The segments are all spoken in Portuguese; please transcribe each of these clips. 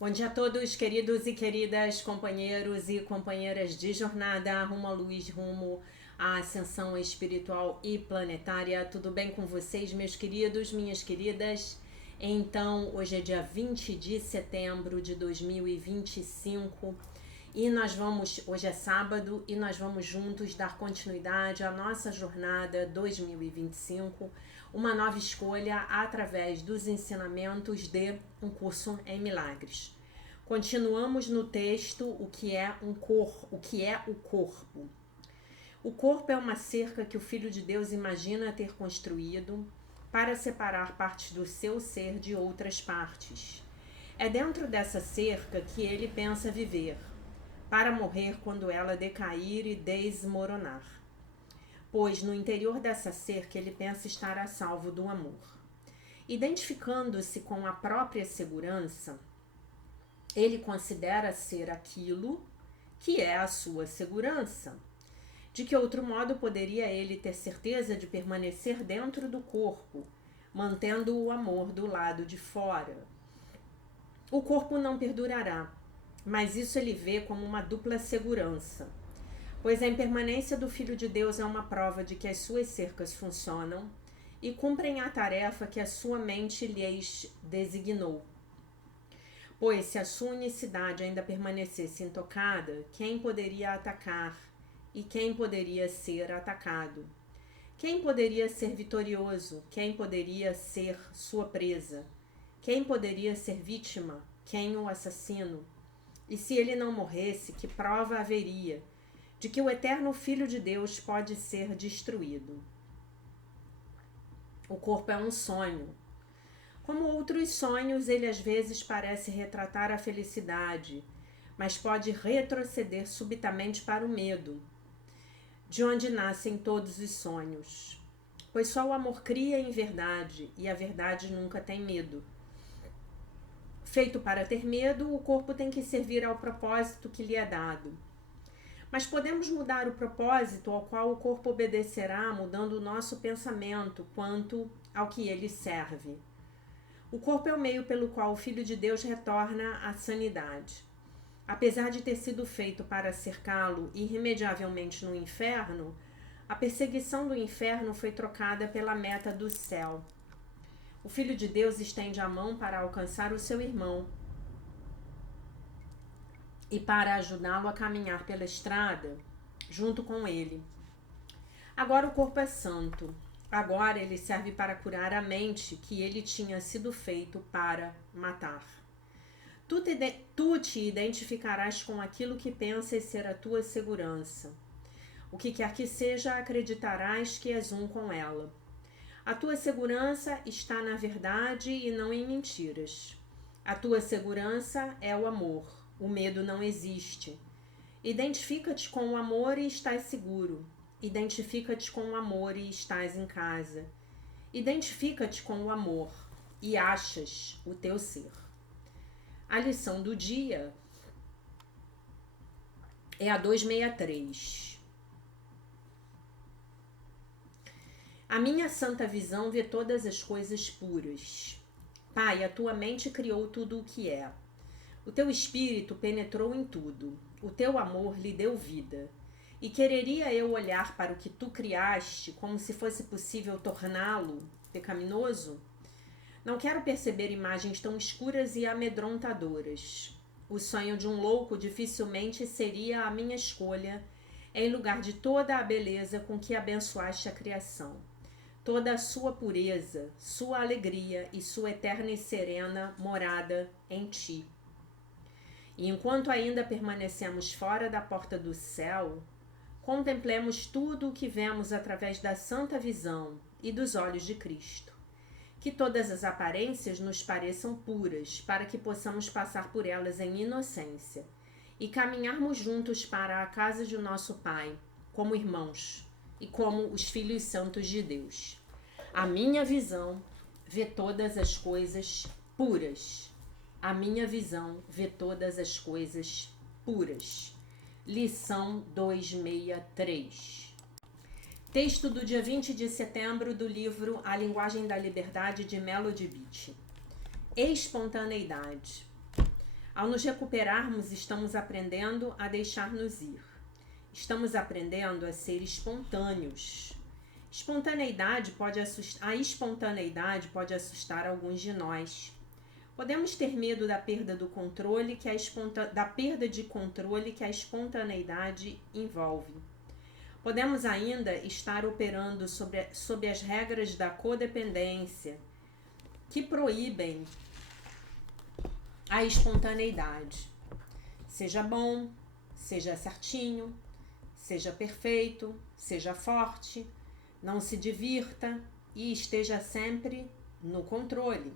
Bom dia a todos, queridos e queridas companheiros e companheiras de jornada rumo à luz, rumo à ascensão espiritual e planetária. Tudo bem com vocês, meus queridos, minhas queridas? Então, hoje é dia 20 de setembro de 2025 e hoje é sábado, e nós vamos juntos dar continuidade à nossa jornada 2025, uma nova escolha através dos ensinamentos de Um Curso em Milagres. Continuamos no texto o que é o corpo. O corpo é uma cerca que o Filho de Deus imagina ter construído para separar partes do seu ser de outras partes. É dentro dessa cerca que ele pensa viver, para morrer quando ela decair e desmoronar. Pois no interior dessa cerca ele pensa estar a salvo do amor. Identificando-se com a própria segurança, ele considera ser aquilo que é a sua segurança. De que outro modo poderia ele ter certeza de permanecer dentro do corpo, mantendo o amor do lado de fora? O corpo não perdurará, mas isso ele vê como uma dupla segurança, pois a impermanência do Filho de Deus é uma prova de que as suas cercas funcionam e cumprem a tarefa que a sua mente lhes designou. Pois se a sua unicidade ainda permanecesse intocada, quem poderia atacar e quem poderia ser atacado? Quem poderia ser vitorioso? Quem poderia ser sua presa? Quem poderia ser vítima? Quem o assassino? E se ele não morresse, que prova haveria de que o eterno Filho de Deus pode ser destruído? O corpo é um sonho. Como outros sonhos, ele às vezes parece retratar a felicidade, mas pode retroceder subitamente para o medo, de onde nascem todos os sonhos. Pois só o amor cria em verdade, e a verdade nunca tem medo. Feito para ter medo, o corpo tem que servir ao propósito que lhe é dado. Mas podemos mudar o propósito ao qual o corpo obedecerá, mudando o nosso pensamento quanto ao que ele serve. O corpo é o meio pelo qual o Filho de Deus retorna à sanidade. Apesar de ter sido feito para cercá-lo irremediavelmente no inferno, a perseguição do inferno foi trocada pela meta do céu. O Filho de Deus estende a mão para alcançar o seu irmão e para ajudá-lo a caminhar pela estrada junto com ele. Agora o corpo é santo. Agora ele serve para curar a mente que ele tinha sido feito para matar. Tu te identificarás com aquilo que pensas ser a tua segurança. O que quer que seja, acreditarás que és um com ela. A tua segurança está na verdade e não em mentiras. A tua segurança é o amor. O medo não existe. Identifica-te com o amor e estás seguro. Identifica-te com o amor e estás em casa. Identifica-te com o amor e achas o teu ser. A lição do dia é a 263. A minha santa visão vê todas as coisas puras. Pai, a tua mente criou tudo o que é. O teu espírito penetrou em tudo. O teu amor lhe deu vida. E quereria eu olhar para o que tu criaste como se fosse possível torná-lo pecaminoso? Não quero perceber imagens tão escuras e amedrontadoras. O sonho de um louco dificilmente seria a minha escolha, em lugar de toda a beleza com que abençoaste a criação. Toda a sua pureza, sua alegria e sua eterna e serena morada em ti. E enquanto ainda permanecemos fora da porta do céu, contemplemos tudo o que vemos através da santa visão e dos olhos de Cristo. Que todas as aparências nos pareçam puras, para que possamos passar por elas em inocência e caminharmos juntos para a casa de nosso Pai, como irmãos e como os filhos santos de Deus. A minha visão vê todas as coisas puras. A minha visão vê todas as coisas puras. Lição 263. Texto do dia 20 de setembro do livro A Linguagem da Liberdade, de Melody Beattie. Espontaneidade. Ao nos recuperarmos, estamos aprendendo a deixar-nos ir. Estamos aprendendo a ser espontâneos. A espontaneidade pode assustar alguns de nós. Podemos ter medo da perda do controle da perda de controle que a espontaneidade envolve. Podemos ainda estar operando sob as regras da codependência, que proíbem a espontaneidade. Seja bom, seja certinho, seja perfeito, seja forte, não se divirta e esteja sempre no controle.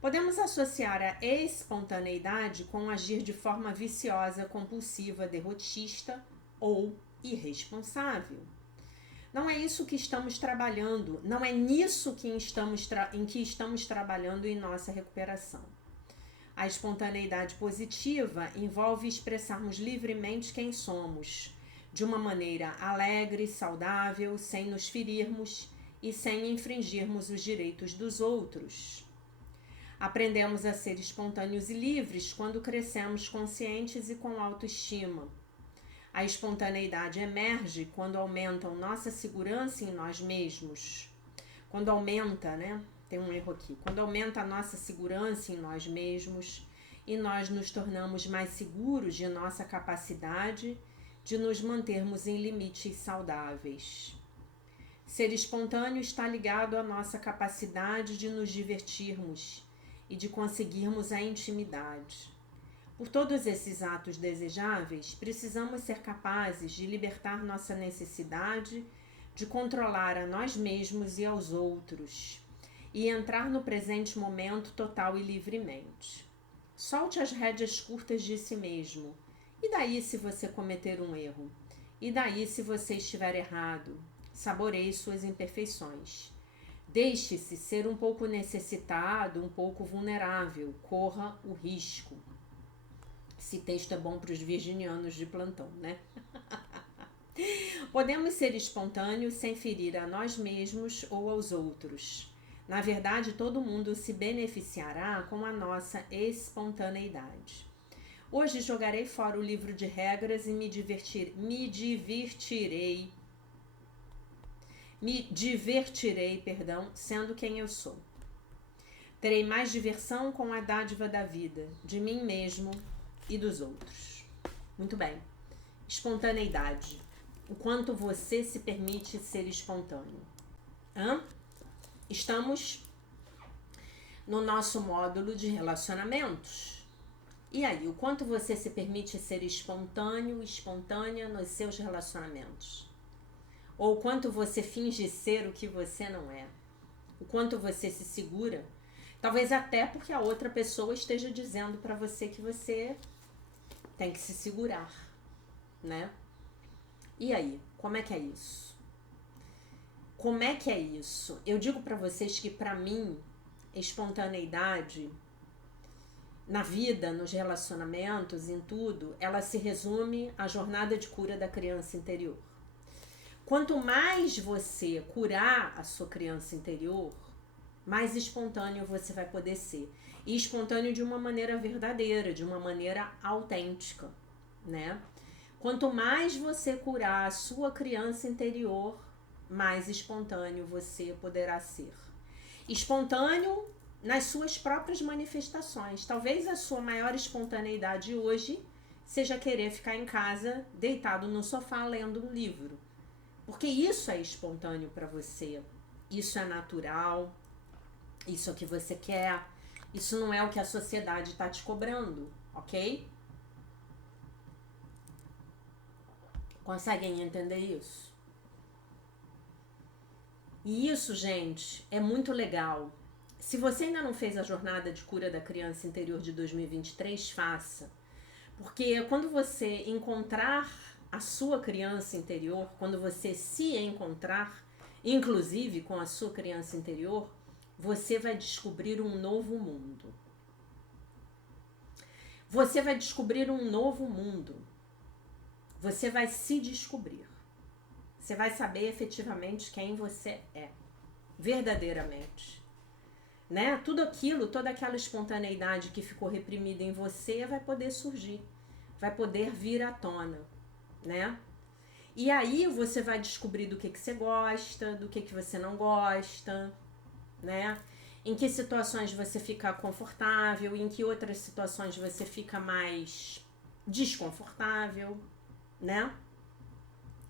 Podemos associar a espontaneidade com agir de forma viciosa, compulsiva, derrotista ou irresponsável. Não é isso que estamos trabalhando, não é nisso que estamos trabalhando em nossa recuperação. A espontaneidade positiva envolve expressarmos livremente quem somos, de uma maneira alegre, saudável, sem nos ferirmos e sem infringirmos os direitos dos outros. Aprendemos a ser espontâneos e livres quando crescemos conscientes e com autoestima. A espontaneidade emerge quando aumentam nossa segurança em nós mesmos. Quando aumenta, tem um erro aqui. Quando aumenta a nossa segurança em nós mesmos e nós nos tornamos mais seguros de nossa capacidade de nos mantermos em limites saudáveis. Ser espontâneo está ligado à nossa capacidade de nos divertirmos e de conseguirmos a intimidade. Por todos esses atos desejáveis, precisamos ser capazes de libertar nossa necessidade de controlar a nós mesmos e aos outros e entrar no presente momento total e livremente. Solte as rédeas curtas de si mesmo. E daí se você cometer um erro? E daí se você estiver errado? Saboreie suas imperfeições. Deixe-se ser um pouco necessitado, um pouco vulnerável. Corra o risco. Esse texto é bom para os virginianos de plantão, né? Podemos ser espontâneos sem ferir a nós mesmos ou aos outros. Na verdade, todo mundo se beneficiará com a nossa espontaneidade. Hoje jogarei fora o livro de regras e me divertirei, sendo quem eu sou. Terei mais diversão com a dádiva da vida, de mim mesmo e dos outros. Muito bem. Espontaneidade. O quanto você se permite ser espontâneo. Estamos no nosso módulo de relacionamentos. E aí, o quanto você se permite ser espontânea nos seus relacionamentos? Ou o quanto você finge ser o que você não é? O quanto você se segura? Talvez até porque a outra pessoa esteja dizendo para você que você tem que se segurar, né? E aí, como é que é isso? Como é que é isso? Eu digo para vocês que para mim, espontaneidade na vida, nos relacionamentos, em tudo, ela se resume à jornada de cura da criança interior. Quanto mais você curar a sua criança interior, mais espontâneo você vai poder ser. E espontâneo de uma maneira verdadeira, de uma maneira autêntica, né? Quanto mais você curar a sua criança interior, mais espontâneo você poderá ser. Espontâneo nas suas próprias manifestações. Talvez a sua maior espontaneidade hoje seja querer ficar em casa, deitado no sofá, lendo um livro. Porque isso é espontâneo para você. Isso é natural. Isso é o que você quer. Isso não é o que a sociedade está te cobrando, ok? Conseguem entender isso? E isso, gente, é muito legal. Se você ainda não fez a jornada de cura da criança interior de 2023, faça. Porque quando você encontrar a sua criança interior, quando você se encontrar, inclusive com a sua criança interior, você vai descobrir um novo mundo. Você vai descobrir um novo mundo. Você vai se descobrir. Você vai saber efetivamente quem você é. Verdadeiramente. né? Tudo aquilo, toda aquela espontaneidade que ficou reprimida em você vai poder surgir, vai poder vir à tona, né? E aí você vai descobrir do que você gosta, do que você não gosta, né? Em que situações você fica confortável, em que outras situações você fica mais desconfortável, né?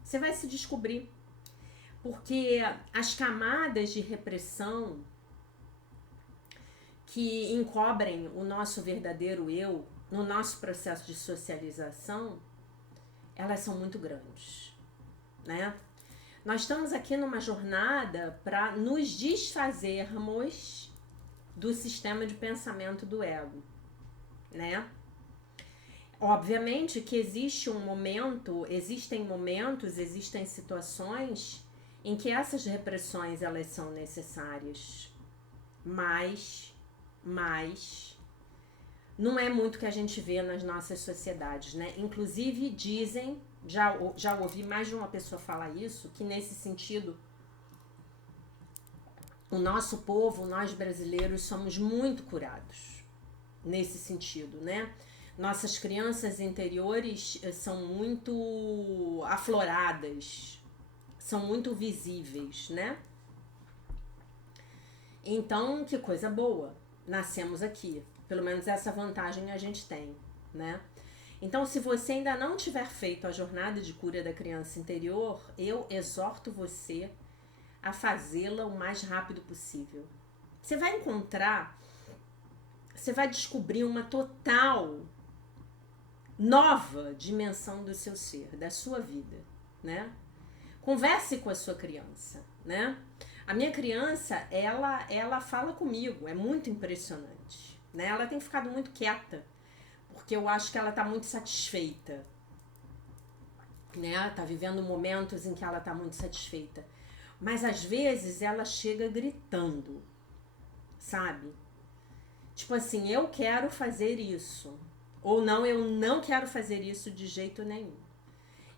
Você vai se descobrir. Porque as camadas de repressão que encobrem o nosso verdadeiro eu, no nosso processo de socialização, elas são muito grandes, né? Nós estamos aqui numa jornada para nos desfazermos do sistema de pensamento do ego, né? Obviamente que existem momentos, existem situações em que essas repressões elas são necessárias, mas não é muito que a gente vê nas nossas sociedades, né? Inclusive dizem, já ouvi mais de uma pessoa falar isso, que nesse sentido o nosso povo, nós brasileiros, somos muito curados nesse sentido, né? Nossas crianças interiores são muito afloradas, são muito visíveis, né? Então, que coisa boa, nascemos aqui. Pelo menos essa vantagem a gente tem, né? Então, se você ainda não tiver feito a jornada de cura da criança interior, eu exorto você a fazê-la o mais rápido possível. Você vai encontrar, você vai descobrir uma total nova dimensão do seu ser, da sua vida, né? Converse com a sua criança, né? A minha criança, ela fala comigo, é muito impressionante, né? Ela tem ficado muito quieta, porque eu acho que ela tá muito satisfeita, né? Tá vivendo momentos em que ela tá muito satisfeita. Mas às vezes ela chega gritando, sabe? Tipo assim, eu quero fazer isso. Ou não, eu não quero fazer isso de jeito nenhum.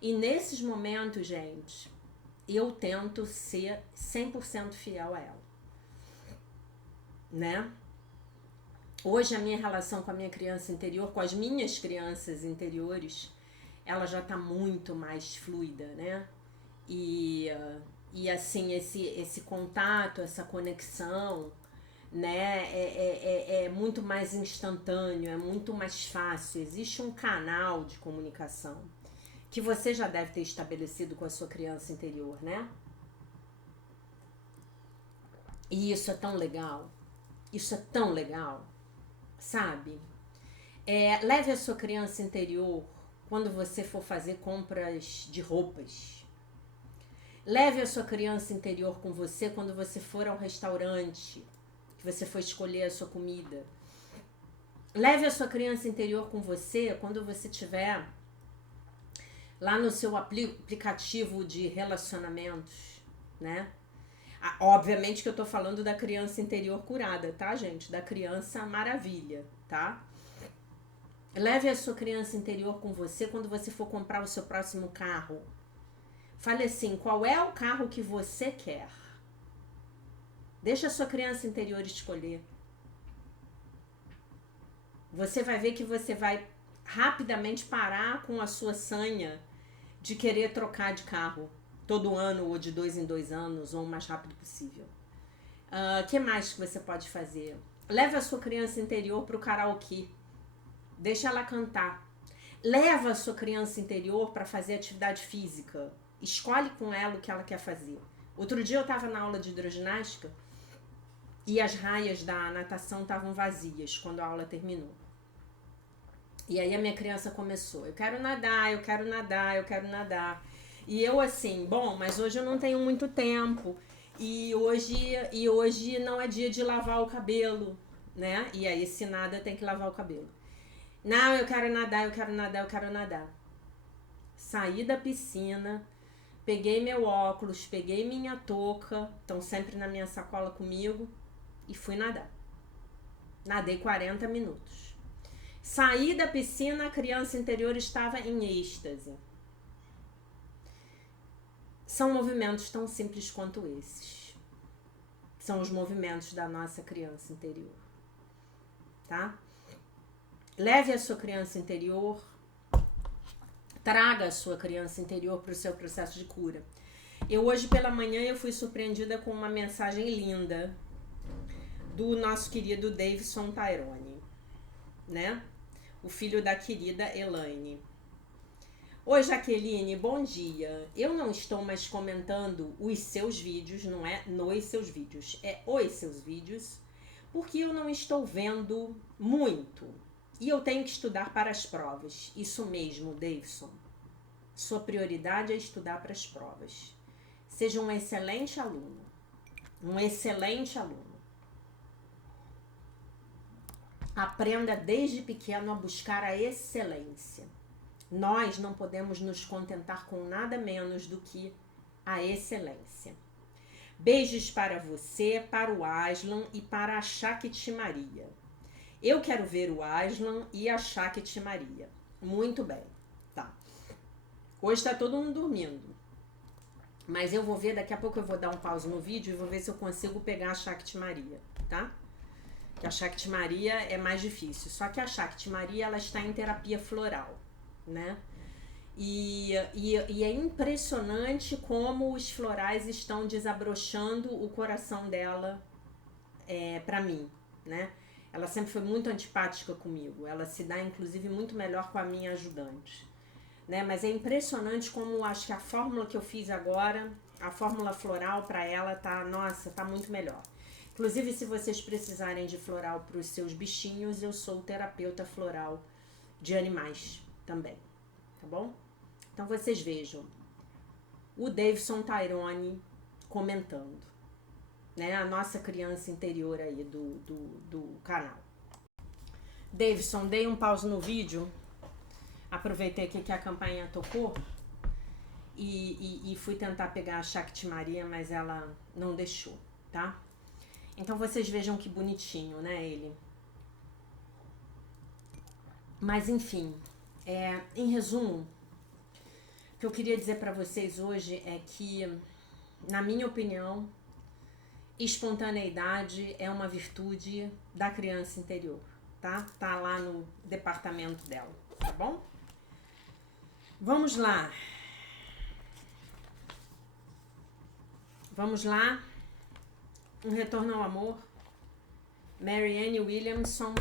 E nesses momentos, gente, eu tento ser 100% fiel a ela, né? Hoje a minha relação com a minha criança interior, com as minhas crianças interiores, ela já tá muito mais fluida, né? E assim, esse contato, essa conexão, né, é muito mais instantâneo, é muito mais fácil. Existe um canal de comunicação que você já deve ter estabelecido com a sua criança interior, né? E isso é tão legal. Isso é tão legal, sabe? Leve a sua criança interior quando você for fazer compras de roupas. Leve a sua criança interior com você quando você for ao restaurante, que você for escolher a sua comida. Leve a sua criança interior com você quando você estiver lá no seu aplicativo de relacionamentos, né? Obviamente que eu tô falando da criança interior curada, tá, gente? Da criança maravilha, tá? Leve a sua criança interior com você quando você for comprar o seu próximo carro. Fale assim, qual é o carro que você quer? Deixa a sua criança interior escolher. Você vai ver que você vai rapidamente parar com a sua sanha de querer trocar de carro todo ano ou de 2 em 2 anos ou o mais rápido possível. Que mais que você pode fazer? Leva a sua criança interior para o karaokê. Deixa ela cantar. Leva a sua criança interior para fazer atividade física. Escolhe com ela o que ela quer fazer. Outro dia eu estava na aula de hidroginástica e as raias da natação estavam vazias quando a aula terminou. E aí a minha criança começou, eu quero nadar, eu quero nadar, eu quero nadar. E eu assim, bom, mas hoje eu não tenho muito tempo. E hoje não é dia de lavar o cabelo, né? E aí se nada tem que lavar o cabelo. Não, eu quero nadar, eu quero nadar, eu quero nadar. Saí da piscina, peguei meu óculos, peguei minha touca, estão sempre na minha sacola comigo, e fui nadar. Nadei 40 minutos. Saí da piscina, a criança interior estava em êxtase. São movimentos tão simples quanto esses. São os movimentos da nossa criança interior, tá? Leve a sua criança interior, traga a sua criança interior para o seu processo de cura. Hoje pela manhã eu fui surpreendida com uma mensagem linda do nosso querido Davidson Tyrone, né? O filho da querida Elaine. Oi, Jaqueline, bom dia. Eu não estou mais comentando os seus vídeos, não é nos seus vídeos, é os seus vídeos, porque eu não estou vendo muito. E eu tenho que estudar para as provas. Isso mesmo, Davidson. Sua prioridade é estudar para as provas. Seja um excelente aluno. Um excelente aluno. Aprenda desde pequeno a buscar a excelência. Nós não podemos nos contentar com nada menos do que a excelência. Beijos para você, para o Aslan e para a Shakti Maria. Eu quero ver o Aslan e a Shakti Maria. Muito bem, tá. Hoje está todo mundo dormindo. Mas eu vou ver, daqui a pouco eu vou dar um pause no vídeo e vou ver se eu consigo pegar a Shakti Maria, tá? Que a Shakti Maria é mais difícil. Só que a Shakti Maria, ela está em terapia floral, né? E é impressionante como os florais estão desabrochando o coração dela pra mim, né? Ela sempre foi muito antipática comigo. Ela se dá, inclusive, muito melhor com a minha ajudante, né? Mas é impressionante como acho que a fórmula que eu fiz agora, a fórmula floral para ela tá, nossa, tá muito melhor. Inclusive, se vocês precisarem de floral para os seus bichinhos, eu sou terapeuta floral de animais também, tá bom? Então vocês vejam o Davidson Tyrone comentando, né? A nossa criança interior aí do canal. Davidson, dei um pause no vídeo, aproveitei aqui que a campainha tocou e fui tentar pegar a Shakti Maria, mas ela não deixou, tá? Então vocês vejam que bonitinho, né, ele. Mas enfim, em resumo, o que eu queria dizer para vocês hoje é que, na minha opinião, espontaneidade é uma virtude da criança interior, tá? Tá lá no departamento dela, tá bom? Vamos lá. Vamos lá. Um retorno ao amor. Marianne Williamson,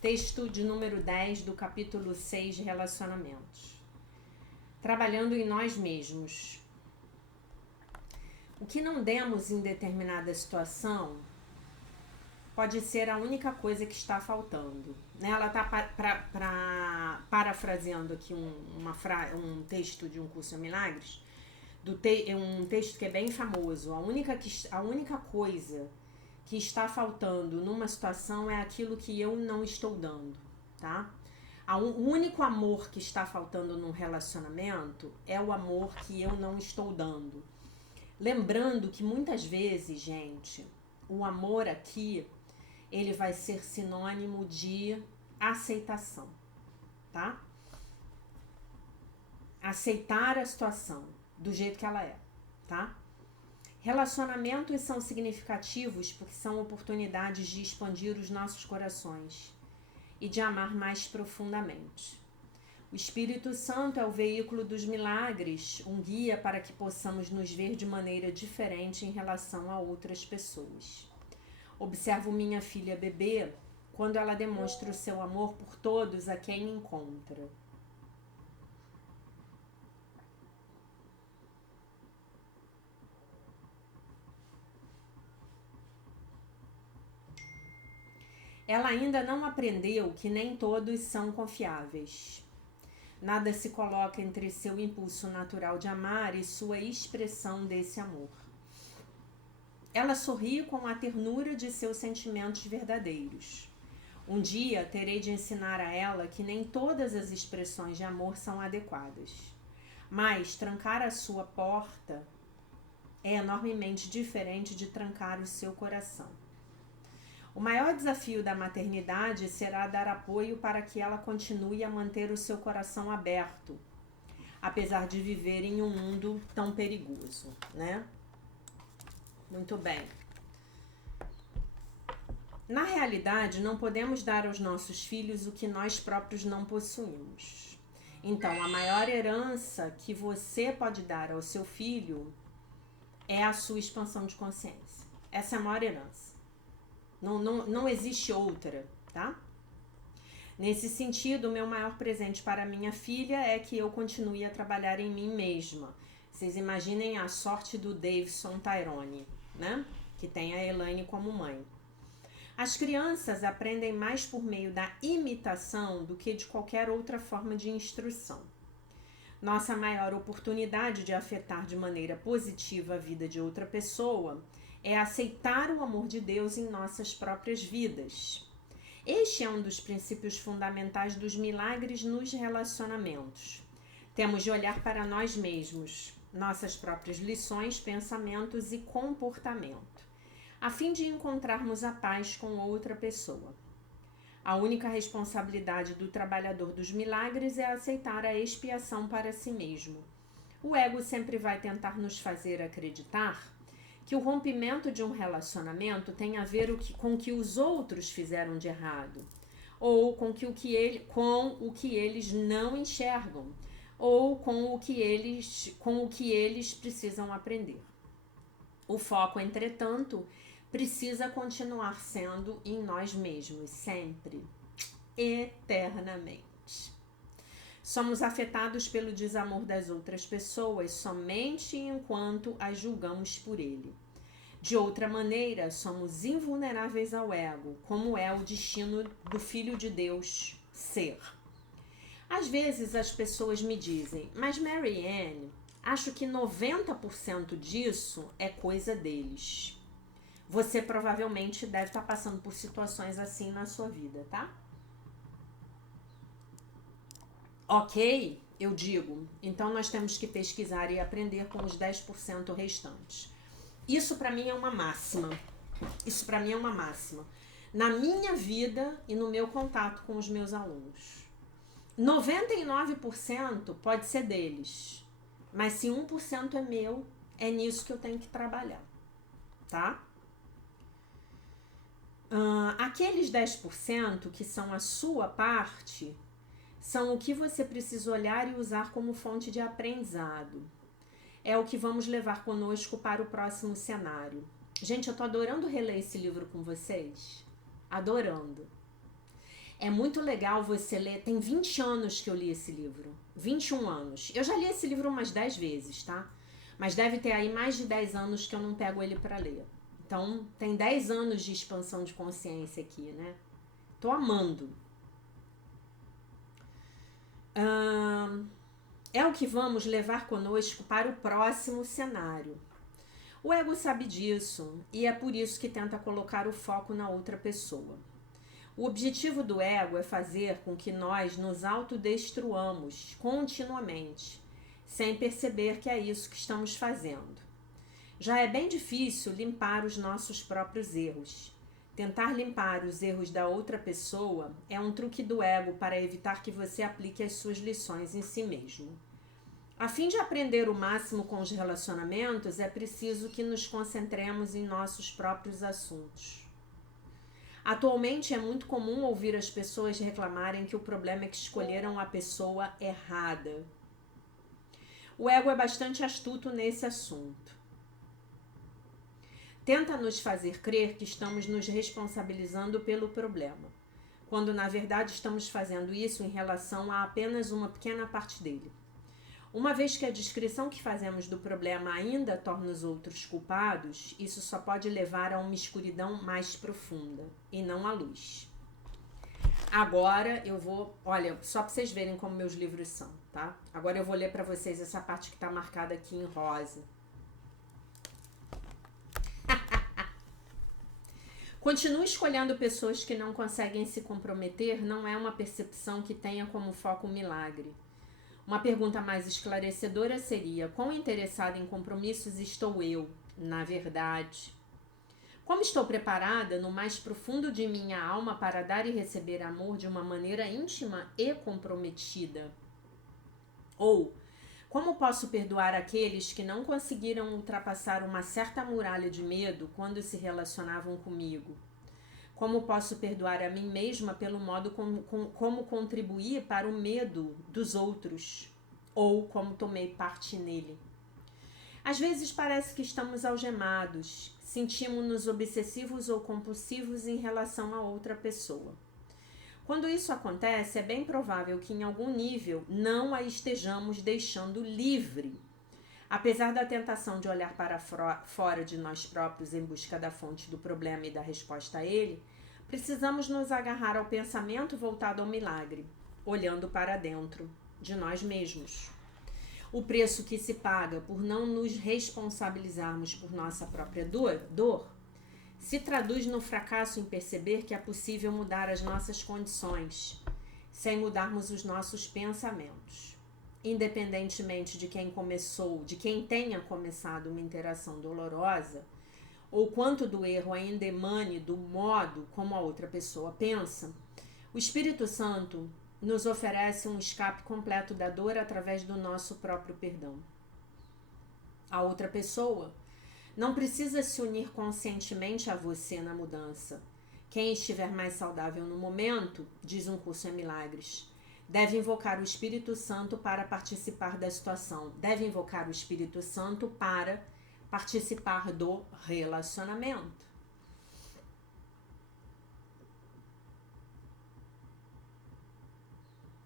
texto de número 10 do capítulo 6 de Relacionamentos. Trabalhando em nós mesmos. O que não demos em determinada situação pode ser a única coisa que está faltando, né? Ela está parafraseando aqui um texto de Um Curso em Milagres, um texto que é bem famoso. A única coisa que está faltando numa situação é aquilo que eu não estou dando, tá? O único amor que está faltando num relacionamento é o amor que eu não estou dando. Lembrando que muitas vezes, gente, o amor aqui, ele vai ser sinônimo de aceitação, tá? Aceitar a situação do jeito que ela é, tá? Relacionamentos são significativos porque são oportunidades de expandir os nossos corações e de amar mais profundamente. O Espírito Santo é o veículo dos milagres, um guia para que possamos nos ver de maneira diferente em relação a outras pessoas. Observo minha filha bebê quando ela demonstra o seu amor por todos a quem encontra. Ela ainda não aprendeu que nem todos são confiáveis. Nada se coloca entre seu impulso natural de amar e sua expressão desse amor. Ela sorri com a ternura de seus sentimentos verdadeiros. Um dia terei de ensinar a ela que nem todas as expressões de amor são adequadas. Mas trancar a sua porta é enormemente diferente de trancar o seu coração. O maior desafio da maternidade será dar apoio para que ela continue a manter o seu coração aberto, apesar de viver em um mundo tão perigoso, né? Muito bem. Na realidade, não podemos dar aos nossos filhos o que nós próprios não possuímos. Então, a maior herança que você pode dar ao seu filho é a sua expansão de consciência. Essa é a maior herança. Não existe outra, tá? Nesse sentido, o meu maior presente para minha filha é que eu continue a trabalhar em mim mesma. Vocês imaginem a sorte do Davidson Tyrone, né? Que tem a Elaine como mãe. As crianças aprendem mais por meio da imitação do que de qualquer outra forma de instrução. Nossa maior oportunidade de afetar de maneira positiva a vida de outra pessoa é aceitar o amor de Deus em nossas próprias vidas. Este é um dos princípios fundamentais dos milagres nos relacionamentos. Temos de olhar para nós mesmos, nossas próprias lições, pensamentos e comportamento, a fim de encontrarmos a paz com outra pessoa. A única responsabilidade do trabalhador dos milagres é aceitar a expiação para si mesmo. O ego sempre vai tentar nos fazer acreditar que o rompimento de um relacionamento tem a ver com o que os outros fizeram de errado, ou com o que eles não enxergam, ou com o que eles precisam aprender. O foco, entretanto, precisa continuar sendo em nós mesmos, sempre, eternamente. Somos afetados pelo desamor das outras pessoas somente enquanto as julgamos por ele. De outra maneira, somos invulneráveis ao ego, como é o destino do Filho de Deus ser. Às vezes as pessoas me dizem, mas Mary Ann, acho que 90% disso é coisa deles. Você provavelmente deve estar passando por situações assim na sua vida, tá? Ok, eu digo. Então nós temos que pesquisar e aprender com os 10% restantes. Isso para mim é uma máxima. Isso para mim é uma máxima. Na minha vida e no meu contato com os meus alunos. 99% pode ser deles. Mas se 1% é meu, é nisso que eu tenho que trabalhar. Tá? Aqueles 10% que são a sua parte são o que você precisa olhar e usar como fonte de aprendizado. É o que vamos levar conosco para o próximo cenário. Gente, eu tô adorando reler esse livro com vocês. Adorando. É muito legal você ler. Tem 20 anos que eu li esse livro. 21 anos. Eu já li esse livro umas 10 vezes, tá? Mas deve ter aí mais de 10 anos que eu não pego ele para ler. Então, tem 10 anos de expansão de consciência aqui, né? Tô amando. É o que vamos levar conosco para o próximo cenário. O ego sabe disso e é por isso que tenta colocar o foco na outra pessoa. O objetivo do ego é fazer com que nós nos autodestruamos continuamente, sem perceber que é isso que estamos fazendo. Já é bem difícil limpar os nossos próprios erros. Tentar limpar os erros da outra pessoa é um truque do ego para evitar que você aplique as suas lições em si mesmo. A fim de aprender o máximo com os relacionamentos, é preciso que nos concentremos em nossos próprios assuntos. Atualmente é muito comum ouvir as pessoas reclamarem que o problema é que escolheram a pessoa errada. O ego é bastante astuto nesse assunto. Tenta nos fazer crer que estamos nos responsabilizando pelo problema, quando na verdade estamos fazendo isso em relação a apenas uma pequena parte dele. Uma vez que a descrição que fazemos do problema ainda torna os outros culpados, isso só pode levar a uma escuridão mais profunda, e não à luz. Agora eu vou, olha, só para vocês verem como meus livros são, tá? Agora eu vou ler para vocês essa parte que está marcada aqui em rosa. Continue escolhendo pessoas que não conseguem se comprometer não é uma percepção que tenha como foco um milagre. Uma pergunta mais esclarecedora seria: quão interessada em compromissos estou eu, na verdade? Como estou preparada no mais profundo de minha alma para dar e receber amor de uma maneira íntima e comprometida? Ou, como posso perdoar aqueles que não conseguiram ultrapassar uma certa muralha de medo quando se relacionavam comigo? Como posso perdoar a mim mesma pelo modo como contribuí para o medo dos outros ou como tomei parte nele? Às vezes parece que estamos algemados, sentimos-nos obsessivos ou compulsivos em relação a outra pessoa. Quando isso acontece, é bem provável que em algum nível não a estejamos deixando livre. Apesar da tentação de olhar para fora de nós próprios em busca da fonte do problema e da resposta a ele, precisamos nos agarrar ao pensamento voltado ao milagre, olhando para dentro de nós mesmos. O preço que se paga por não nos responsabilizarmos por nossa própria dor se traduz no fracasso em perceber que é possível mudar as nossas condições, sem mudarmos os nossos pensamentos. Independentemente de quem tenha começado uma interação dolorosa, ou quanto do erro ainda emane do modo como a outra pessoa pensa, o Espírito Santo nos oferece um escape completo da dor através do nosso próprio perdão. A outra pessoa não precisa se unir conscientemente a você na mudança. Quem estiver mais saudável no momento, diz um curso em milagres, deve invocar o Espírito Santo para participar da situação. Deve invocar o Espírito Santo para participar do relacionamento.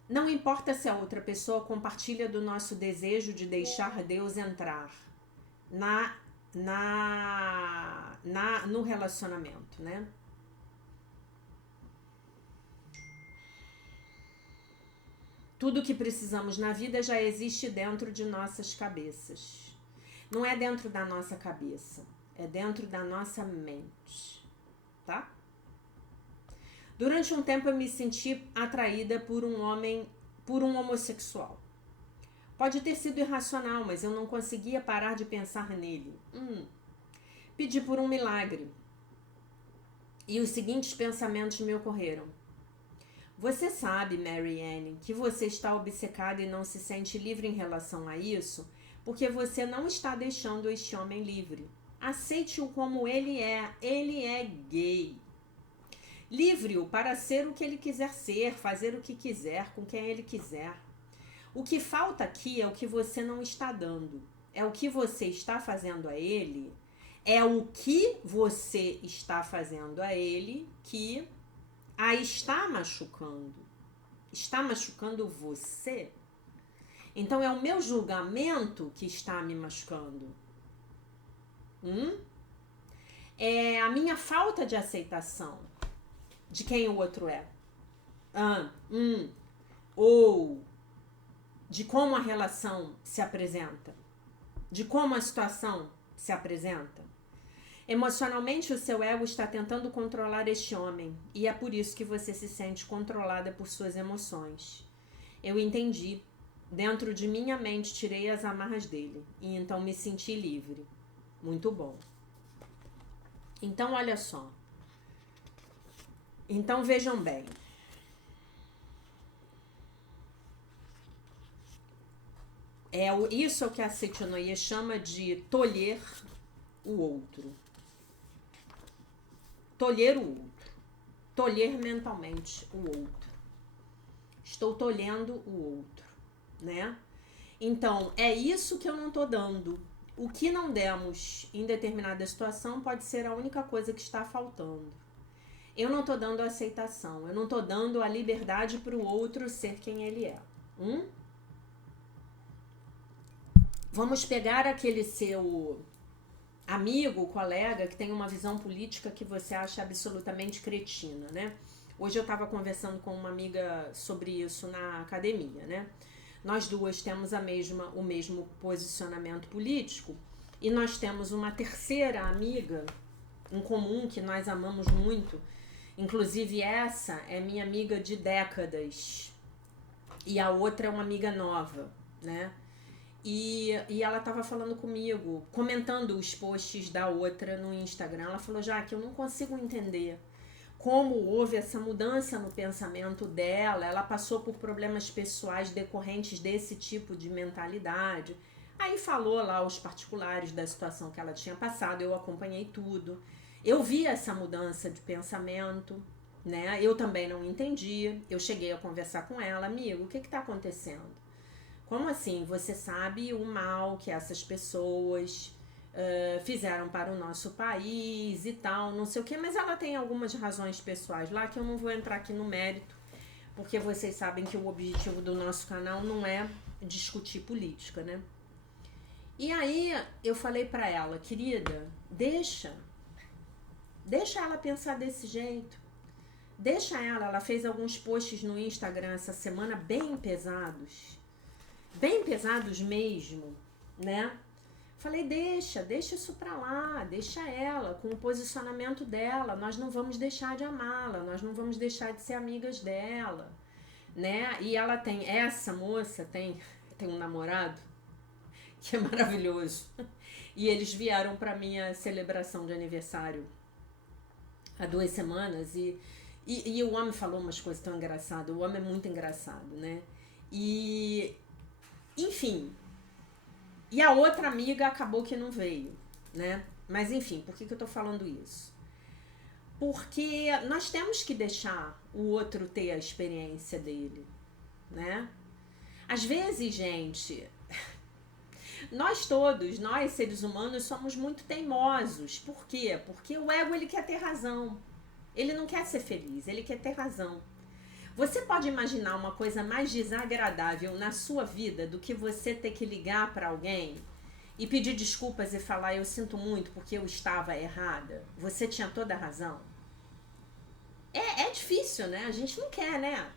Não importa se a outra pessoa compartilha do nosso desejo de deixar Deus entrar no relacionamento, né? Tudo o que precisamos na vida já existe dentro de nossas cabeças. Não é dentro da nossa cabeça, é dentro da nossa mente, tá? Durante um tempo eu me senti atraída por um homossexual. Pode ter sido irracional, mas eu não conseguia parar de pensar nele. Pedi por um milagre. E os seguintes pensamentos me ocorreram. Você sabe, Marianne, que você está obcecada e não se sente livre em relação a isso, porque você não está deixando este homem livre. Aceite-o como ele é. Ele é gay. Livre-o para ser o que ele quiser ser, fazer o que quiser, com quem ele quiser. O que falta aqui é o que você não está dando. É o que você está fazendo a ele. É o que você está fazendo a ele que a está machucando. Está machucando você. Então é o meu julgamento que está me machucando. É a minha falta de aceitação de quem o outro é. Ou de como a relação se apresenta. De como a situação se apresenta. Emocionalmente, o seu ego está tentando controlar este homem, e é por isso que você se sente controlada por suas emoções. Eu entendi. Dentro de minha mente, tirei as amarras dele, e então me senti livre. Muito bom. Então, olha só. Então, vejam bem. Isso é o que a Seitonoye chama de tolher o outro. Tolher o outro. Tolher mentalmente o outro. Estou tolhendo o outro, né? Então, é isso que eu não tô dando. O que não demos em determinada situação pode ser a única coisa que está faltando. Eu não tô dando a aceitação. Eu não tô dando a liberdade para o outro ser quem ele é. Vamos pegar aquele seu amigo, colega, que tem uma visão política que você acha absolutamente cretina, né? Hoje eu estava conversando com uma amiga sobre isso na academia, né? Nós duas temos o mesmo posicionamento político e nós temos uma terceira amiga em comum que nós amamos muito. Inclusive essa é minha amiga de décadas e a outra é uma amiga nova, né? E ela tava falando comigo, comentando os posts da outra no Instagram. Ela falou, Jaque, eu não consigo entender como houve essa mudança no pensamento dela. Ela passou por problemas pessoais decorrentes desse tipo de mentalidade. Aí falou lá os particulares da situação que ela tinha passado, eu acompanhei tudo. Eu vi essa mudança de pensamento, né? Eu também não entendi. Eu cheguei a conversar com ela, amigo, o que está acontecendo? Como assim? Você sabe o mal que essas pessoas fizeram para o nosso país e tal, não sei o que, mas ela tem algumas razões pessoais lá que eu não vou entrar aqui no mérito, porque vocês sabem que o objetivo do nosso canal não é discutir política, né? E aí eu falei pra ela, querida, deixa ela pensar desse jeito. Deixa ela fez alguns posts no Instagram essa semana bem pesados mesmo, né? Falei, deixa isso pra lá, deixa ela, com o posicionamento dela, nós não vamos deixar de amá-la, nós não vamos deixar de ser amigas dela, né? E ela essa moça tem um namorado que é maravilhoso, e eles vieram pra minha celebração de aniversário há 2 semanas, e o homem falou umas coisas tão engraçadas, o homem é muito engraçado, né? E, enfim, e a outra amiga acabou que não veio, né? Mas enfim, por que eu tô falando isso? Porque nós temos que deixar o outro ter a experiência dele, né? Às vezes, gente, nós seres humanos, somos muito teimosos. Por quê? Porque o ego, ele quer ter razão. Ele não quer ser feliz, ele quer ter razão. Você pode imaginar uma coisa mais desagradável na sua vida do que você ter que ligar para alguém e pedir desculpas e falar, eu sinto muito porque eu estava errada? Você tinha toda a razão? É difícil, né? A gente não quer, né?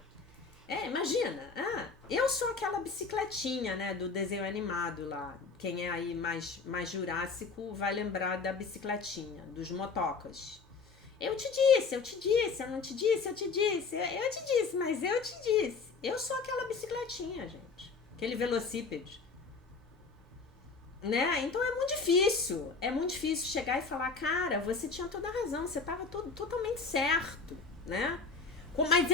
Imagina. Eu sou aquela bicicletinha, né, do desenho animado lá. Quem é aí mais jurássico vai lembrar da bicicletinha, dos motocas. Eu te disse, eu não te disse, eu te disse, mas eu te disse. Eu sou aquela bicicletinha, gente. Aquele velocípede. Né? Então é muito difícil chegar e falar, cara, você tinha toda a razão, você estava totalmente certo, né? Mas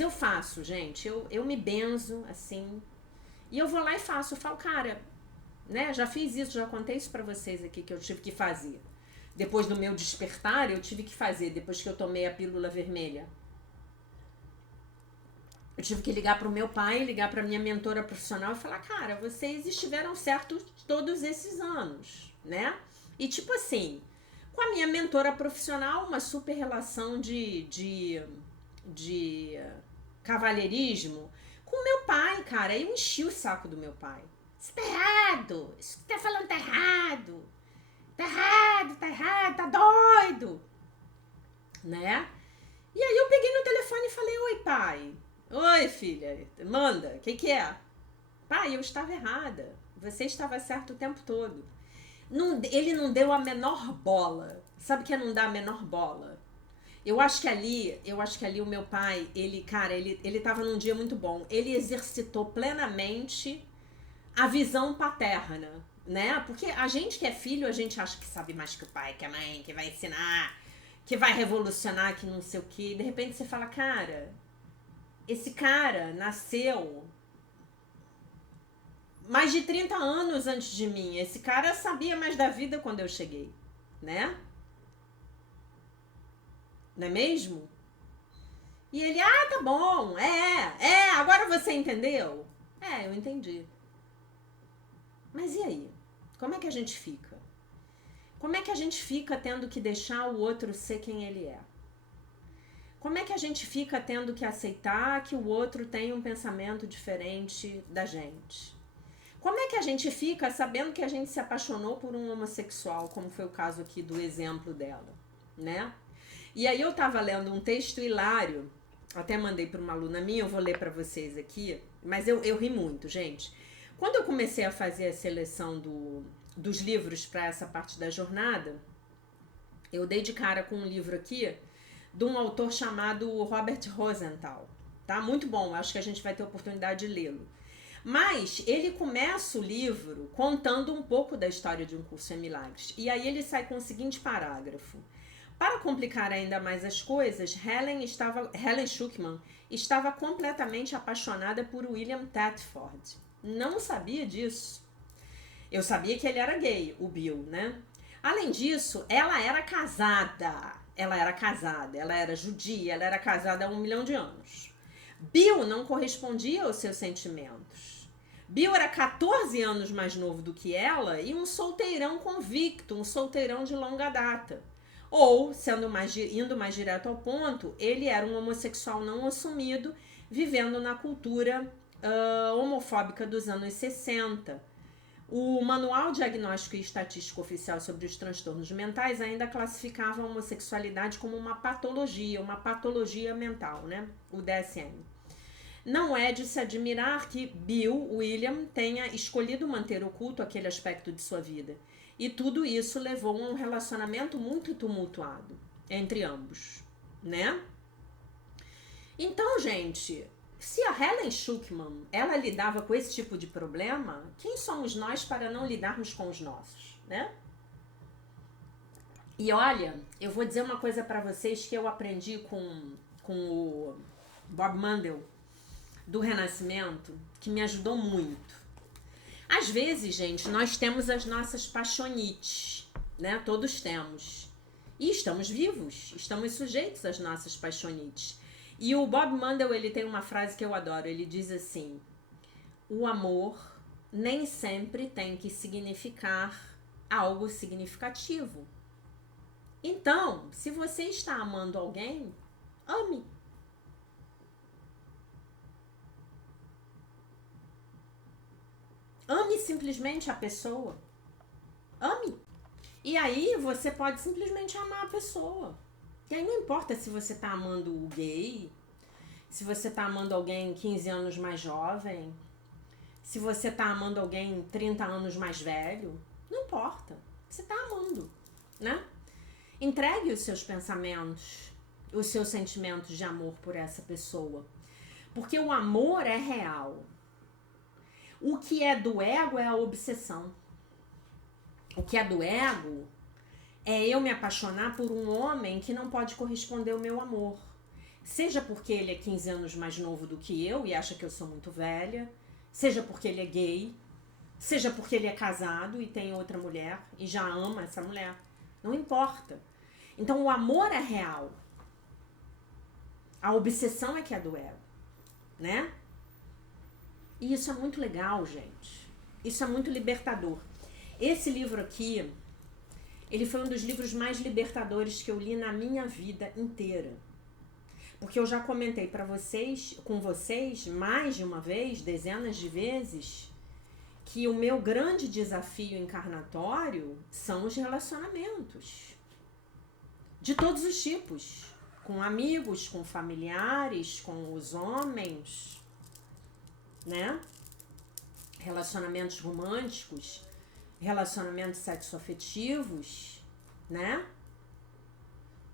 eu faço, gente, eu me benzo, assim, e eu vou lá e faço, eu falo, cara, né, já fiz isso, já contei isso pra vocês aqui, que eu tive que fazer. Depois do meu despertar, eu tive que fazer, depois que eu tomei a pílula vermelha. Eu tive que ligar pro meu pai, ligar pra minha mentora profissional e falar, cara, vocês estiveram certos todos esses anos, né? E tipo assim, com a minha mentora profissional, uma super relação de cavalheirismo. Com meu pai, cara, eu enchi o saco do meu pai. Isso tá errado, isso que tá falando tá errado. Tá errado, tá doido, né? E aí eu peguei no telefone e falei, oi pai, oi filha, manda, o que é? Pai, eu estava errada, você estava certo o tempo todo. Ele não deu a menor bola. Sabe o que é não dar a menor bola? Eu acho que ali o meu pai, ele tava num dia muito bom. Ele exercitou plenamente a visão paterna, né? Porque a gente que é filho, a gente acha que sabe mais que o pai, que a mãe, que vai ensinar, que vai revolucionar, que não sei o quê. De repente você fala, cara, esse cara nasceu mais de 30 anos antes de mim. Esse cara sabia mais da vida quando eu cheguei, né? Não é mesmo? E ele, tá bom, agora você entendeu? Eu entendi. Mas e aí? Como é que a gente fica? Como é que a gente fica tendo que deixar o outro ser quem ele é? Como é que a gente fica tendo que aceitar que o outro tem um pensamento diferente da gente? Como é que a gente fica sabendo que a gente se apaixonou por um homossexual, como foi o caso aqui do exemplo dela, né? E aí eu tava lendo um texto hilário, até mandei para uma aluna minha, eu vou ler para vocês aqui, mas eu ri muito, gente. Quando eu comecei a fazer a seleção dos livros para essa parte da jornada, eu dei de cara com um livro aqui de um autor chamado Robert Rosenthal, tá? Muito bom, acho que a gente vai ter oportunidade de lê-lo. Mas ele começa o livro contando um pouco da história de Um Curso em Milagres. E aí ele sai com o seguinte parágrafo. Para complicar ainda mais as coisas, Helen Schucman estava completamente apaixonada por William Thetford. Não sabia disso. Eu sabia que ele era gay, o Bill, né? Além disso, ela era casada. Ela era judia, ela era casada há 1 milhão de anos. Bill não correspondia aos seus sentimentos. Bill era 14 anos mais novo do que ela e um solteirão convicto, um solteirão de longa data. Ou, indo mais direto ao ponto, ele era um homossexual não assumido, vivendo na cultura homofóbica dos anos 60. O Manual Diagnóstico e Estatístico Oficial sobre os Transtornos Mentais ainda classificava a homossexualidade como uma patologia mental, né? O DSM. Não é de se admirar que Bill William tenha escolhido manter oculto aquele aspecto de sua vida. E tudo isso levou a um relacionamento muito tumultuado entre ambos, né? Então, gente, se a Helen Schucman, ela lidava com esse tipo de problema, quem somos nós para não lidarmos com os nossos, né? E olha, eu vou dizer uma coisa para vocês que eu aprendi com o Bob Mandel, do Renascimento, que me ajudou muito. Às vezes, gente, nós temos as nossas paixonites, né? Todos temos. E estamos vivos, estamos sujeitos às nossas paixonites. E o Bob Mandel, ele tem uma frase que eu adoro, ele diz assim: o amor nem sempre tem que significar algo significativo. Então, se você está amando alguém, ame. Ame simplesmente a pessoa. Ame. E aí você pode simplesmente amar a pessoa. E aí não importa se você tá amando o gay, se você tá amando alguém 15 anos mais jovem, se você tá amando alguém 30 anos mais velho, não importa. Você tá amando, né? Entregue os seus pensamentos, os seus sentimentos de amor por essa pessoa. Porque o amor é real. O que é do ego é a obsessão. O que é do ego é eu me apaixonar por um homem que não pode corresponder ao meu amor. Seja porque ele é 15 anos mais novo do que eu e acha que eu sou muito velha, seja porque ele é gay, seja porque ele é casado e tem outra mulher e já ama essa mulher. Não importa. Então o amor é real. A obsessão é que é do ego, né? E isso é muito legal, gente. Isso é muito libertador. Esse livro aqui, ele foi um dos livros mais libertadores que eu li na minha vida inteira. Porque eu já comentei com vocês, mais de uma vez, dezenas de vezes, que o meu grande desafio encarnatório são os relacionamentos. De todos os tipos. Com amigos, com familiares, com os homens, né? Relacionamentos românticos, relacionamentos sexoafetivos, né?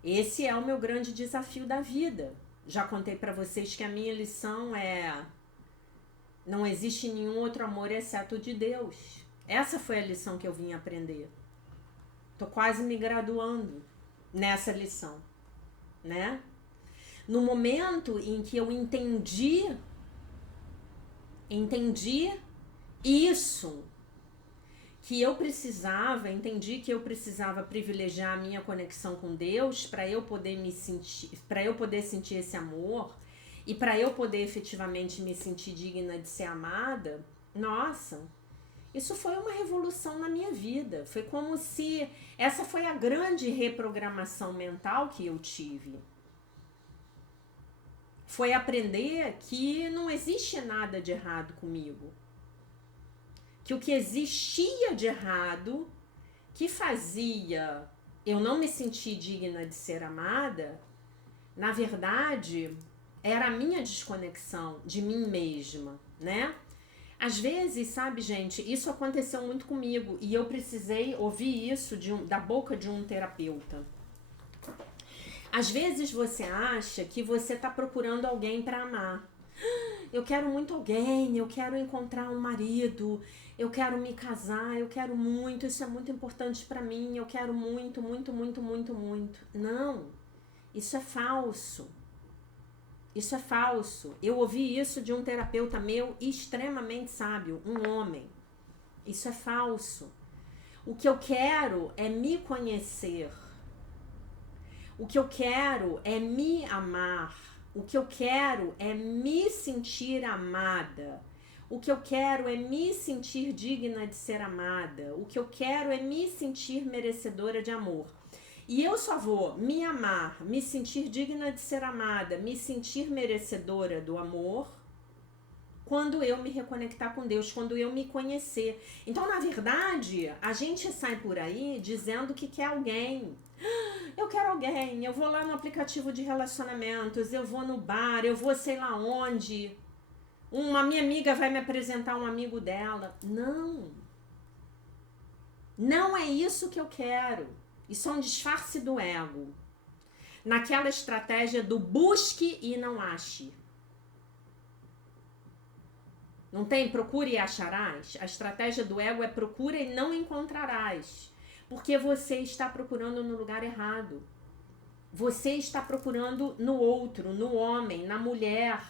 Esse é o meu grande desafio da vida. Já contei pra vocês que a minha lição é: não existe nenhum outro amor exceto o de Deus. Essa foi a lição que eu vim aprender. Tô quase me graduando nessa lição, né? No momento em que eu entendi isso, entendi que eu precisava privilegiar a minha conexão com Deus para eu poder sentir esse amor e para eu poder efetivamente me sentir digna de ser amada. Nossa, isso foi uma revolução na minha vida. Foi como se essa foi a grande reprogramação mental que eu tive. Foi aprender que não existe nada de errado comigo. Que o que existia de errado, que fazia eu não me sentir digna de ser amada, na verdade, era a minha desconexão de mim mesma, né? Às vezes, sabe, gente, isso aconteceu muito comigo e eu precisei ouvir isso da boca de um terapeuta. Às vezes você acha que você está procurando alguém para amar. Eu quero muito alguém, eu quero encontrar um marido, eu quero me casar, eu quero muito, isso é muito importante para mim, eu quero muito, muito, muito, muito, muito. Não, isso é falso. Isso é falso. Eu ouvi isso de um terapeuta meu extremamente sábio, um homem. Isso é falso. O que eu quero é me conhecer. O que eu quero é me amar. O que eu quero é me sentir amada. O que eu quero é me sentir digna de ser amada. O que eu quero é me sentir merecedora de amor. E eu só vou me amar, me sentir digna de ser amada, me sentir merecedora do amor, quando eu me reconectar com Deus, quando eu me conhecer. Então, na verdade, a gente sai por aí dizendo que quer alguém. Eu quero alguém, eu vou lá no aplicativo de relacionamentos, eu vou no bar, eu vou sei lá onde. Uma minha amiga vai me apresentar um amigo dela. Não. Não é isso que eu quero. Isso é um disfarce do ego. Naquela estratégia do busque e não ache. Não tem procure e acharás? A estratégia do ego é procura e não encontrarás. Porque você está procurando no lugar errado. Você está procurando no outro, no homem, na mulher.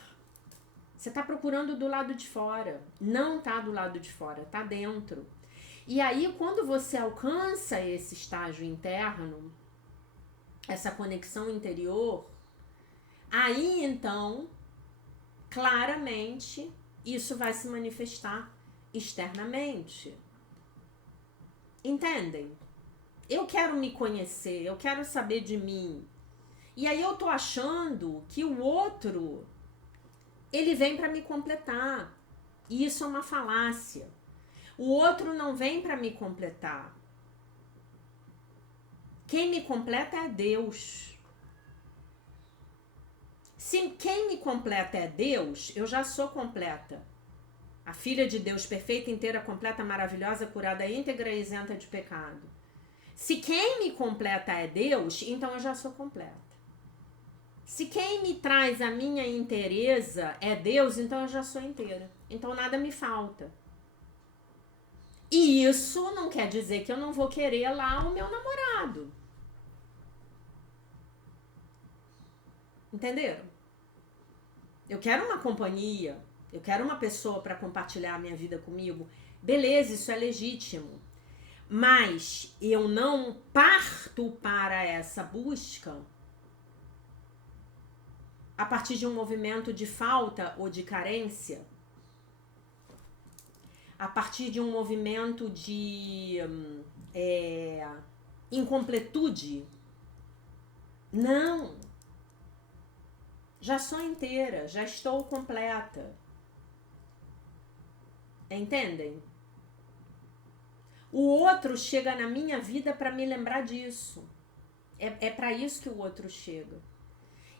Você está procurando do lado de fora. Não está do lado de fora, está dentro. E aí, quando você alcança esse estágio interno, essa conexão interior, aí então, claramente, isso vai se manifestar externamente. Entendem? Eu quero me conhecer, eu quero saber de mim. E aí eu tô achando que o outro, ele vem para me completar. E isso é uma falácia. O outro não vem para me completar. Quem me completa é Deus. Se quem me completa é Deus, eu já sou completa. A filha de Deus, perfeita, inteira, completa, maravilhosa, curada, íntegra e isenta de pecado. Se quem me completa é Deus, então eu já sou completa. Se quem me traz a minha inteireza é Deus, então eu já sou inteira. Então nada me falta. E isso não quer dizer que eu não vou querer lá o meu namorado. Entenderam? Eu quero uma companhia, eu quero uma pessoa para compartilhar a minha vida comigo. Beleza, isso é legítimo. Mas eu não parto para essa busca a partir de um movimento de falta ou de carência, a partir de um movimento de incompletude. Não. Já sou inteira, já estou completa. Entendem? O outro chega na minha vida para me lembrar disso. É para isso que o outro chega.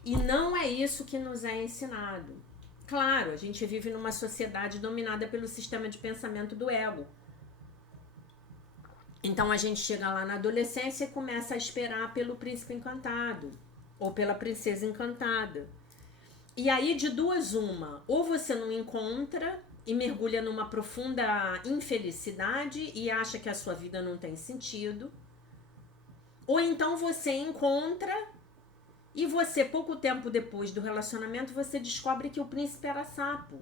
E não é isso que nos é ensinado. Claro, a gente vive numa sociedade dominada pelo sistema de pensamento do ego. Então a gente chega lá na adolescência e começa a esperar pelo príncipe encantado ou pela princesa encantada. E aí de duas uma, ou você não encontra e mergulha numa profunda infelicidade e acha que a sua vida não tem sentido, ou então você encontra e você, pouco tempo depois do relacionamento, você descobre que o príncipe era sapo.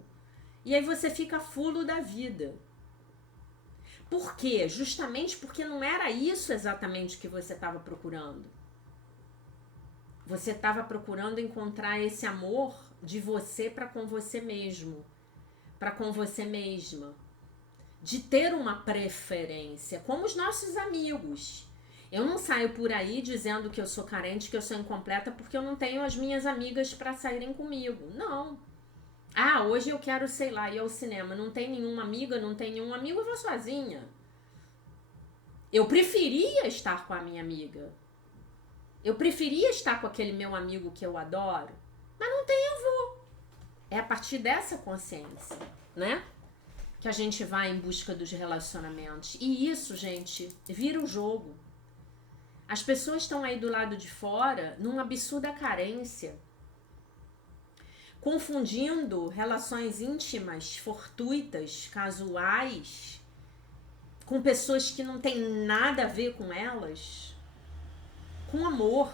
E aí você fica fulo da vida. Por quê? Justamente porque não era isso exatamente que você estava procurando. Você estava procurando encontrar esse amor de você para com você mesmo, para com você mesma. De ter uma preferência, como os nossos amigos. Eu não saio por aí dizendo que eu sou carente, que eu sou incompleta, porque eu não tenho as minhas amigas para saírem comigo. Não. Ah, hoje eu quero, sei lá, ir ao cinema. Não tem nenhuma amiga, não tem nenhum amigo, eu vou sozinha. Eu preferia estar com a minha amiga. Eu preferia estar com aquele meu amigo que eu adoro. Mas não tem, eu vou. É a partir dessa consciência, né? Que a gente vai em busca dos relacionamentos. E isso, gente, vira o jogo. As pessoas estão aí do lado de fora numa absurda carência, confundindo relações íntimas, fortuitas, casuais, com pessoas que não tem nada a ver com elas, com amor.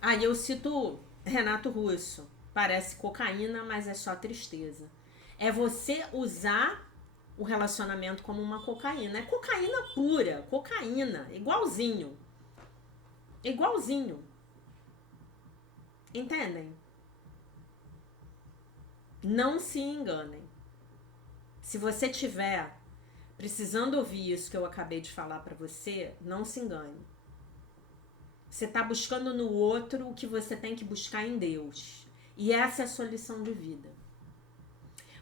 Aí eu cito Renato Russo, parece cocaína, mas é só tristeza. É você usar o relacionamento como uma cocaína. É cocaína pura, cocaína, igualzinho. Igualzinho. Entendem? Não se enganem. Se você tiver precisando ouvir isso que eu acabei de falar pra você, não se engane. Você tá buscando no outro o que você tem que buscar em Deus. E essa é a sua lição de vida.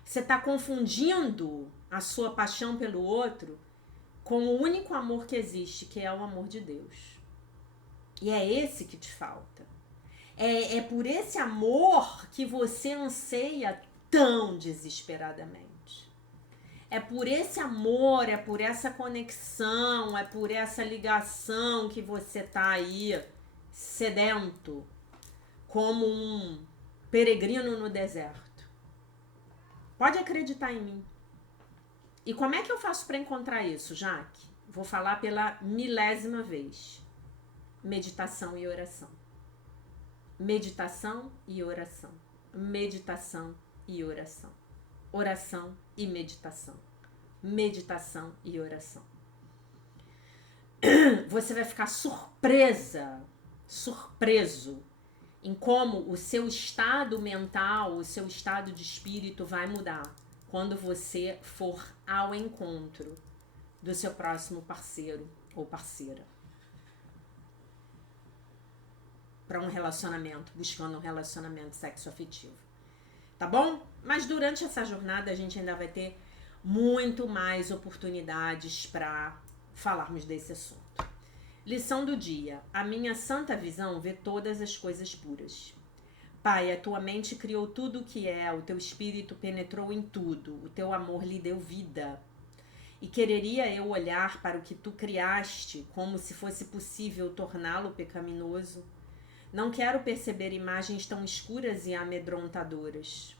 Você tá confundindo a sua paixão pelo outro com o único amor que existe, que é o amor de Deus. E é esse que te falta. É por esse amor que você anseia tão desesperadamente. É por esse amor, é por essa conexão, é por essa ligação que você tá aí sedento, como um peregrino no deserto. Pode acreditar em mim. E como é que eu faço para encontrar isso, Jaque? Vou falar pela 1000ª vez. Meditação e oração. Meditação e oração. Meditação e oração. Oração e meditação. Meditação e oração. Você vai ficar surpreso em como o seu estado mental, o seu estado de espírito vai mudar quando você for ao encontro do seu próximo parceiro ou parceira. Para um relacionamento, buscando um relacionamento sexoafetivo. Tá bom? Mas durante essa jornada a gente ainda vai ter muito mais oportunidades para falarmos desse assunto. Lição do dia. A minha santa visão vê todas as coisas puras. Pai, a tua mente criou tudo o que é, o teu espírito penetrou em tudo, o teu amor lhe deu vida. E quereria eu olhar para o que tu criaste como se fosse possível torná-lo pecaminoso? Não quero perceber imagens tão escuras e amedrontadoras.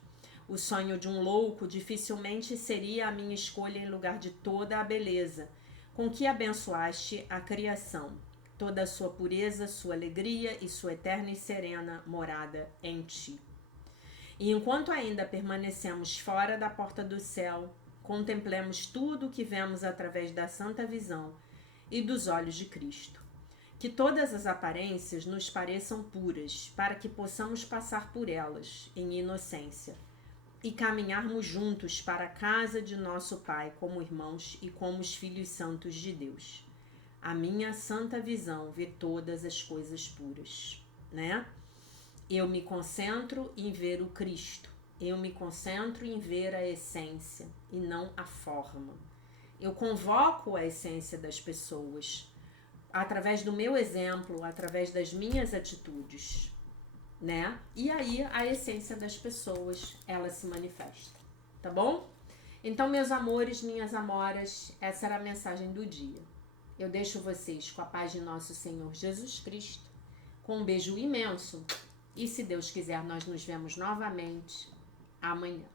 O sonho de um louco dificilmente seria a minha escolha em lugar de toda a beleza com que abençoaste a criação, toda a sua pureza, sua alegria e sua eterna e serena morada em ti. E enquanto ainda permanecemos fora da porta do céu, contemplemos tudo o que vemos através da santa visão e dos olhos de Cristo. Que todas as aparências nos pareçam puras, para que possamos passar por elas, em inocência, e caminharmos juntos para a casa de nosso Pai, como irmãos e como os filhos santos de Deus. A minha santa visão vê todas as coisas puras, né? Eu me concentro em ver o Cristo. Eu me concentro em ver a essência e não a forma. Eu convoco a essência das pessoas através do meu exemplo, através das minhas atitudes, né? E aí a essência das pessoas, ela se manifesta, tá bom? Então, meus amores, minhas amoras, essa era a mensagem do dia. Eu deixo vocês com a paz de nosso Senhor Jesus Cristo, com um beijo imenso, e se Deus quiser, nós nos vemos novamente amanhã.